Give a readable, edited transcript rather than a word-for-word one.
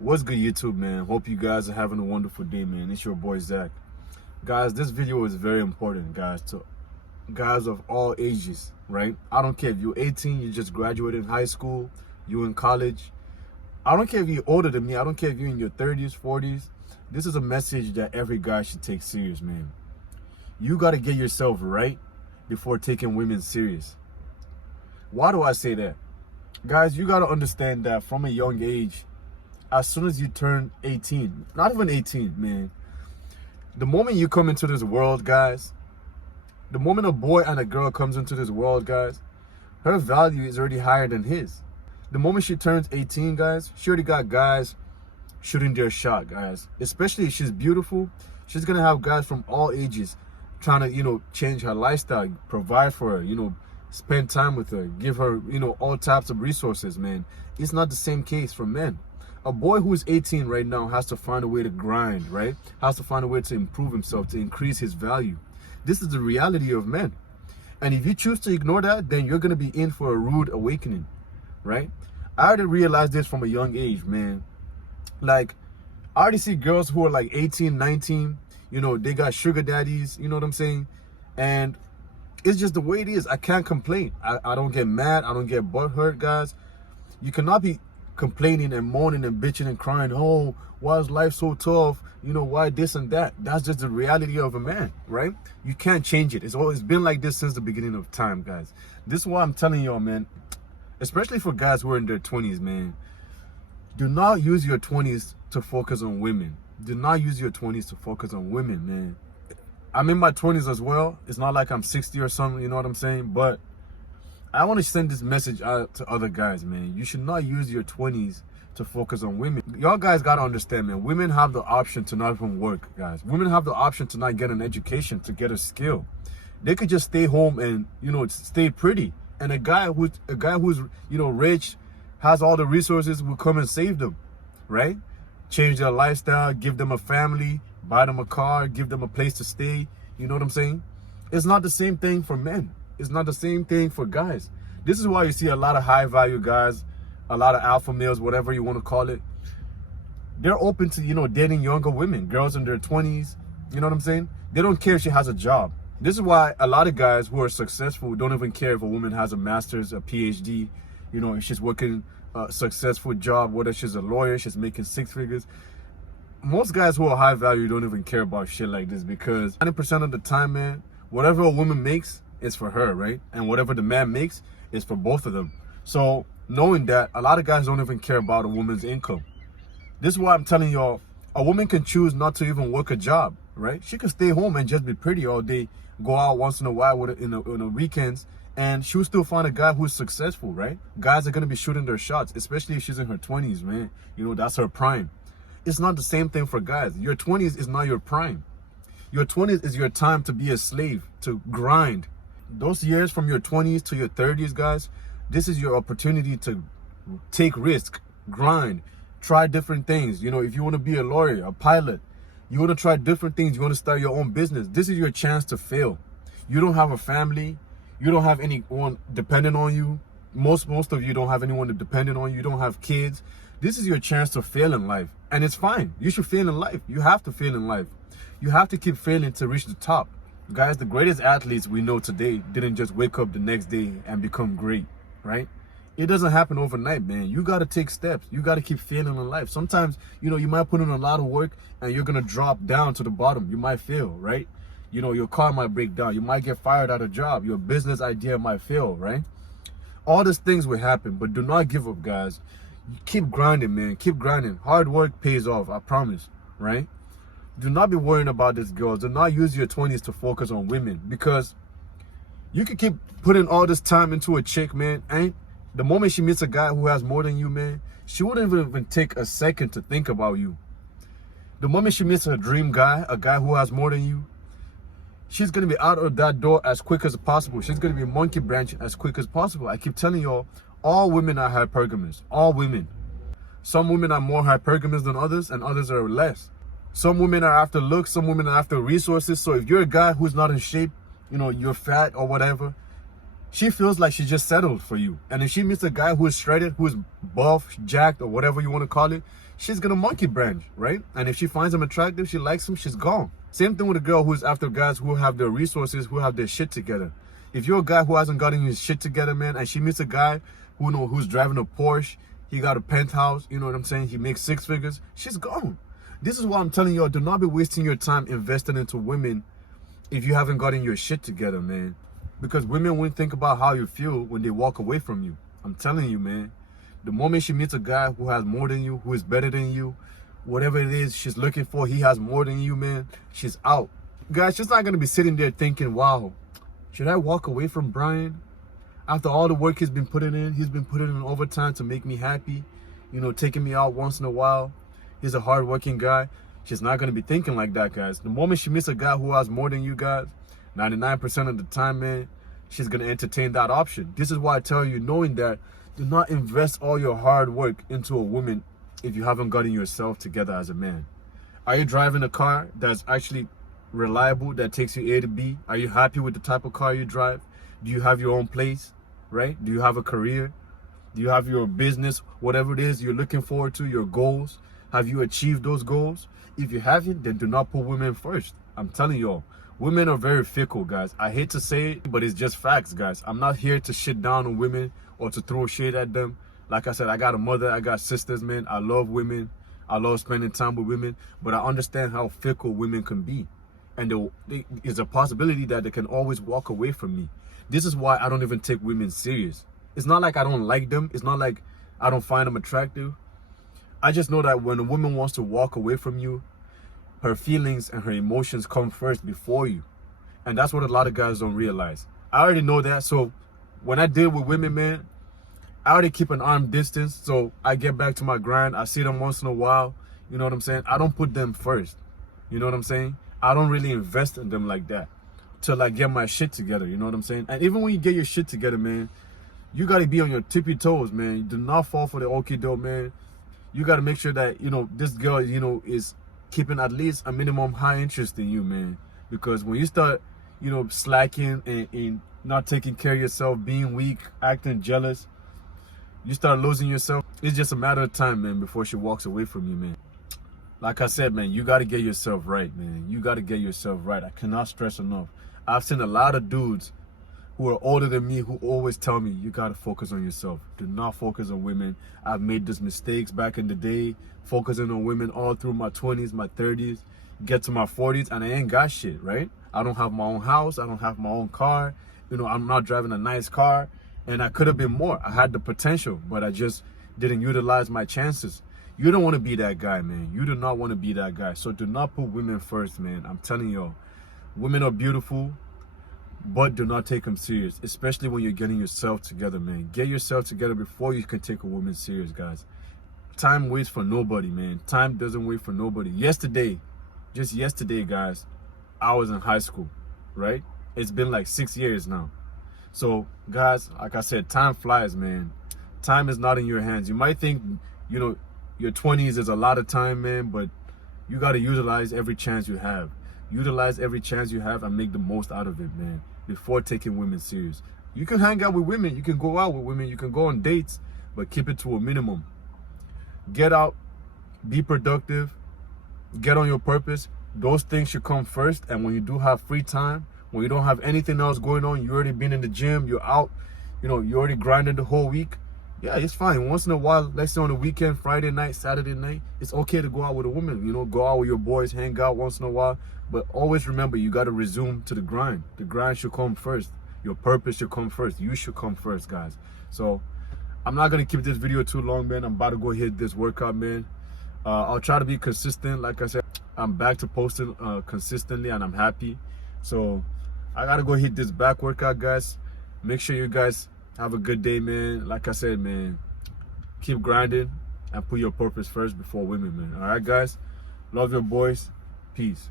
What's good, YouTube, man? Hope you guys are having a wonderful day, man. It's your boy Zach. Guys, this video is very important, guys, to guys of all ages, right? I don't care if you're 18, you just graduated high school, you in college. I don't care if you're older than me. I don't care if you're in your 30s, 40s. This is a message that every guy should take serious, man. You got to get yourself right before taking women serious. Why do I say that? Guys, you got to understand that from a young age, as soon as you turn 18, not even 18, man, the moment you come into this world, guys, the moment a boy and a girl comes into this world, guys, her value is already higher than his. The moment she turns 18, guys, she already got guys shooting their shot, guys. Especially if she's beautiful, she's gonna have guys from all ages trying to, change her lifestyle, provide for her, spend time with her, give her, all types of resources, man. It's not the same case for men. A boy who is 18 right now has to find a way to grind, right? Has to find a way to improve himself, to increase his value. This is the reality of men. And if you choose to ignore that, then you're going to be in for a rude awakening, right? I already realized this from a young age, man. Like, I already see girls who are like 18, 19, they got sugar daddies, you know what I'm saying? And it's just the way it is. I can't complain. I don't get mad. I don't get butthurt, guys. You cannot be complaining and moaning and bitching and crying, oh, why is life so tough? Why this and that? That's just the reality of a man, right? You can't change it. It's always been like this since the beginning of time, guys. This is why I'm telling y'all, man, especially for guys who are in their 20s, man, do not use your 20s to focus on women. Do not use your 20s to focus on women, man. I'm in my 20s as well. It's not like I'm 60 or something, you know what I'm saying? But I want to send this message out to other guys, man. You should not use your 20s to focus on women. Y'all guys got to understand, man. Women have the option to not even work, guys. Women have the option to not get an education, to get a skill. They could just stay home and, stay pretty. And a guy who's rich, has all the resources, will come and save them, right? Change their lifestyle, give them a family, buy them a car, give them a place to stay. You know what I'm saying? It's not the same thing for men. It's not the same thing for guys. This is why you see a lot of high value guys, a lot of alpha males, whatever you want to call it. They're open to, dating younger women, girls in their 20s. You know what I'm saying? They don't care if she has a job. This is why a lot of guys who are successful don't even care if a woman has a master's, a PhD, if she's working a successful job, whether she's a lawyer, she's making six figures. Most guys who are high value don't even care about shit like this, because 90% of the time, man, whatever a woman makes, is for her, right? And whatever the man makes is for both of them. So knowing that, a lot of guys don't even care about a woman's income. This is why I'm telling y'all, a woman can choose not to even work a job, right? She can stay home and just be pretty all day, go out once in a while with in the weekends, and she'll still find a guy who's successful, right? Guys are gonna be shooting their shots, especially if she's in her 20s, man. That's her prime. It's not the same thing for guys. Your 20s is not your prime. Your 20s is your time to be a slave, to grind. Those years from your 20s to your 30s, guys, this is your opportunity to take risk, grind, try different things. If you want to be a lawyer, a pilot, you want to try different things, you want to start your own business, this is your chance to fail. You don't have a family, you don't have anyone dependent on you. Most of you don't have anyone dependent on you. You don't have kids. This is your chance to fail in life, and it's fine. You should fail in life. You have to fail in life. You have to keep failing to reach the top. Guys, the greatest athletes we know today didn't just wake up the next day and become great, right? It doesn't happen overnight, man. You got to take steps. You got to keep failing in life. Sometimes, you might put in a lot of work and you're going to drop down to the bottom. You might fail, right? Your car might break down. You might get fired at a job. Your business idea might fail, right? All these things will happen, but do not give up, guys. Keep grinding, man. Keep grinding. Hard work pays off, I promise, right? Do not be worrying about these girls. Do not use your 20s to focus on women, because you can keep putting all this time into a chick, man, and the moment she meets a guy who has more than you, man, she wouldn't even take a second to think about you. The moment she meets her dream guy, a guy who has more than you, she's going to be out of that door as quick as possible. She's going to be monkey branch as quick as possible. I keep telling y'all, all women are hypergamous. All women. Some women are more hypergamous than others, and others are less. Some women are after looks, some women are after resources. So if you're a guy who's not in shape, you're fat or whatever, she feels like she just settled for you. And if she meets a guy who is shredded, who is buff, jacked, or whatever you want to call it, she's gonna monkey branch, right? And if she finds him attractive, she likes him, she's gone. Same thing with a girl who's after guys who have their resources, who have their shit together. If you're a guy who hasn't gotten his shit together, man, and she meets a guy who's driving a Porsche, he got a penthouse, you know what I'm saying? He makes 6 figures, she's gone. This is why I'm telling y'all, do not be wasting your time investing into women if you haven't gotten your shit together, man. Because women won't think about how you feel when they walk away from you. I'm telling you, man. The moment she meets a guy who has more than you, who is better than you, whatever it is she's looking for, he has more than you, man, she's out. Guys, she's not going to be sitting there thinking, wow, should I walk away from Brian? After all the work he's been putting in overtime to make me happy, you know, taking me out once in a while. He's a hard-working guy. She's not going to be thinking like that, guys. The moment she meets a guy who has more than you guys, 99% of the time, man, she's going to entertain that option. This is why I tell you, knowing that, do not invest all your hard work into a woman if you haven't gotten yourself together as a man. Are you driving a car that's actually reliable, that takes you A to B? Are you happy with the type of car you drive? Do you have your own place, right? Do you have a career? Do you have your business, whatever it is you're looking forward to, your goals? Have you achieved those goals? If you haven't, then do not put women first. I'm telling y'all, women are very fickle, guys. I hate to say it, but it's just facts, guys. I'm not here to shit down on women or to throw shade at them. Like I said, I got a mother, I got sisters, man. I love women. I love spending time with women, but I understand how fickle women can be. And there is a possibility that they can always walk away from me. This is why I don't even take women serious. It's not like I don't like them. It's not like I don't find them attractive. I just know that when a woman wants to walk away from you, her feelings and her emotions come first before you. And that's what a lot of guys don't realize. I already know that. So when I deal with women, man, I already keep an arm distance. So I get back to my grind. I see them once in a while. You know what I'm saying? I don't put them first. You know what I'm saying? I don't really invest in them like that till I get my shit together. You know what I'm saying? And even when you get your shit together, man, you got to be on your tippy toes, man. You do not fall for the okie doke, man. You got to make sure that, you know, this girl, you know, is keeping at least a minimum high interest in you, man. Because when you start, you know, slacking and not taking care of yourself, being weak, acting jealous, you start losing yourself. It's just a matter of time, man, before she walks away from you, man. Like I said, man, you got to get yourself right, man. You got to get yourself right. I cannot stress enough. I've seen a lot of dudes who are older than me who always tell me, you got to focus on yourself. Do not focus on women. I've made these mistakes back in the day, focusing on women all through my 20s, my 30s, get to my 40s, and I ain't got shit, right? I don't have my own house. I don't have my own car. You know, I'm not driving a nice car, and I could have been more. I had the potential, but I just didn't utilize my chances. You don't want to be that guy, man. You do not want to be that guy. So do not put women first, man. I'm telling y'all, women are beautiful, but do not take them serious, especially when you're getting yourself together, man. Get yourself together before you can take a woman serious, guys. Time waits for nobody, man. Time doesn't wait for nobody. Just yesterday, guys, I was in high school, right? It's been like 6 years now. So, guys, like I said, time flies, man. Time is not in your hands. You might think, you know, your 20s is a lot of time, man, but you got to utilize every chance you have. Utilize every chance you have and make the most out of it, man, before taking women serious. You can hang out with women, you can go out with women, you can go on dates, but keep it to a minimum. Get out, be productive, get on your purpose. Those things should come first. And when you do have free time, when you don't have anything else going on, you already been in the gym, you're out, you know, you already grinded the whole week. Yeah, it's fine. Once in a while, let's say on the weekend, Friday night, Saturday night, it's okay to go out with a woman. You know, go out with your boys, hang out once in a while. But always remember, you got to resume to the grind. The grind should come first. Your purpose should come first. You should come first, guys. So I'm not going to keep this video too long, man. I'm about to go hit this workout, man. I'll try to be consistent. Like I said, I'm back to posting consistently, and I'm happy. So I got to go hit this back workout, guys. Make sure you guys have a good day, man. Like I said, man, keep grinding and put your purpose first before women, man. All right, guys? Love your boys. Peace.